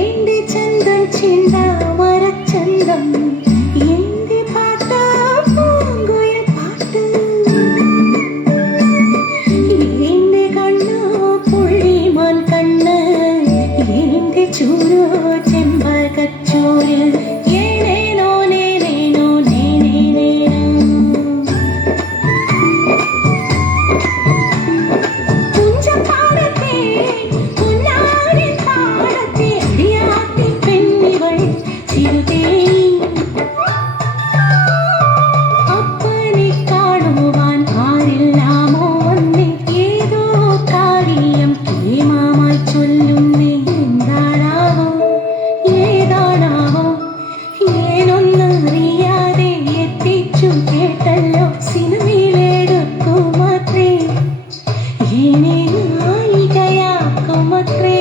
എന്റെ ചന്തം ചിന്താമരച്ചന്തം എന്റെ പാട്ട് പൂങ്കുയിൽ പാട്ട് എന്റെ കണ്ണു പുള്ളിമാൻ കണ്ണ് എന്റെ ചൂരോ ചെമ്പകച്ചോര് ഏനേനോ നേനേനോ നേനേനേനോ പുഞ്ചപ്പാടത്തെ പുന്നാരിൻ പാടത്തെ അടിയാത്തി പെണ്ണിവൾ ചിരുതേ അപ്പനെ കാണുവാൻ ആരില്ലാമോ വന്നേ ഏതോ കാര്യം കേമാമായി ചൊല്ലുന്നേ എന്താണാവോ ഏതാണാവോ ഏനൊന്നറിയാതെ എത്തിച്ചു കേട്ടല്ലോ സിനിമയിലെടുക്കുമത്രേ ഏനെ നായികയാക്കുമത്രേ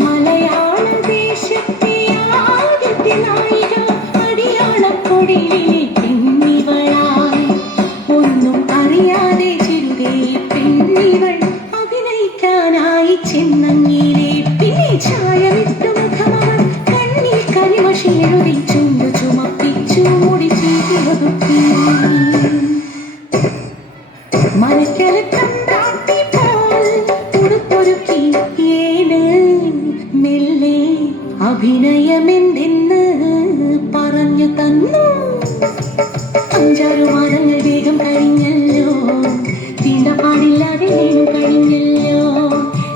മലയാള ദേശത്തെ ആദ്യത്തെ നായിക അടിയാളക്കൊടിയിലെ പെണ്ണിവളായി ഒന്നും അറിയാതെ ചിരുതേ പെണ്ണിവൾ അഭിനയിക്കാനായി ചെന്നങ്ങിലെ പിന്നെ ചായമിട്ടു മുഖമവൾ കണ്ണിൽ കരിമഷി എഴുതി ചുണ്ടു ചുമപ്പിച്ചു മുടി ചീകിയൊതുക്കി മരക്കലക്കം കാട്ടിപ്പോൾ ഉടുപ്പൊരുക്കി ഏന് മെല്ലെ അഭിനയമെന്തെന്ന് പറഞ്ഞു തന്നു 5-6 മാസങ്ങൾ വേഗം കഴിഞ്ഞല്ലോ തീണ്ടപ്പാടില്ലാതെ നേരം കഴിഞ്ഞല്ലോ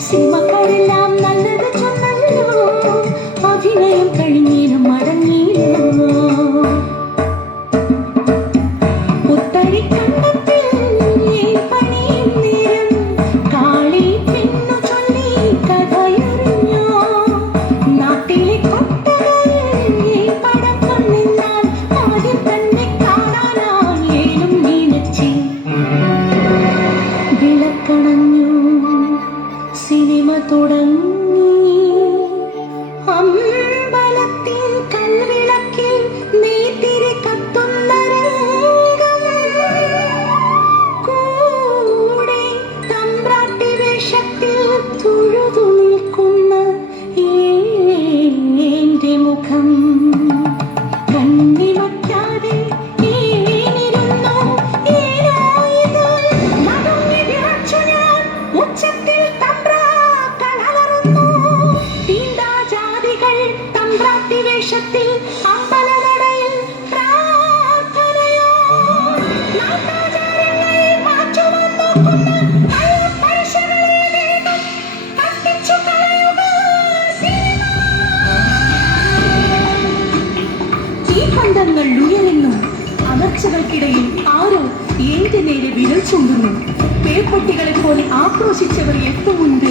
സിനിമക്കാരെല്ലാം നല്ലത് ചൊന്നല്ലോ അഭിനയം കഴിഞ്ഞേനും മടങ്ങിയല്ലോ ഉത്തരിക്കണ്ടത്തിൽ പണിയും നേരം കാളി പെണ്ണു ചൊല്ലി കഥയറിഞ്ഞോ നാട്ടിലെ കൊട്ടകയിൽ പടം കൊണ്ടെന്നാൽ ആദ്യം തന്നെ കാണാനായി ഏനും നീനച്ചി വിളക്കണഞ്ഞു സിനിമ തുടങ്ങി അമ്പലത്തിൻ കൽവിളക്കിൽ നെയ്ത്തിരി കത്തുന്ന രംഗം കൂടെ തമ്പ്രാട്ടി വേഷത്തിൽ തൊഴുതു നിൽക്കുന്ന എന്റെ മുഖം കണ്ണിമയ്ക്കാതെ ഏനിരുന്നു ഏനോ ഇത് നടുങ്ങി വിറച്ചു ഞാൻ ഉച്ചത്തിൽ തമ്പ്രാക്കളലറുന്നു തീണ്ടാജാതികൾ തമ്പ്രാട്ടി വേഷത്തിൽ അമ്പലനടയിൽ പ്രാർത്ഥനയോ നാട്ടാചാരങ്ങളെ മാറ്റുവാൻ നോക്കുന്ന കള്ളപ്പരിശകളെ വേഗം കത്തിച്ചു കളയുക സിനിമ. തീപന്തങ്ങൾ ഉയരുന്നു അമർച്ചകൾക്കിടയിൽ ആരോ എന്റെ നേരെ വിരൽ ചൂണ്ടുന്നു പേപ്പൊട്ടികളെ പോലെ ആക്രോശിച്ചവർ എത്തുമുണ്ട്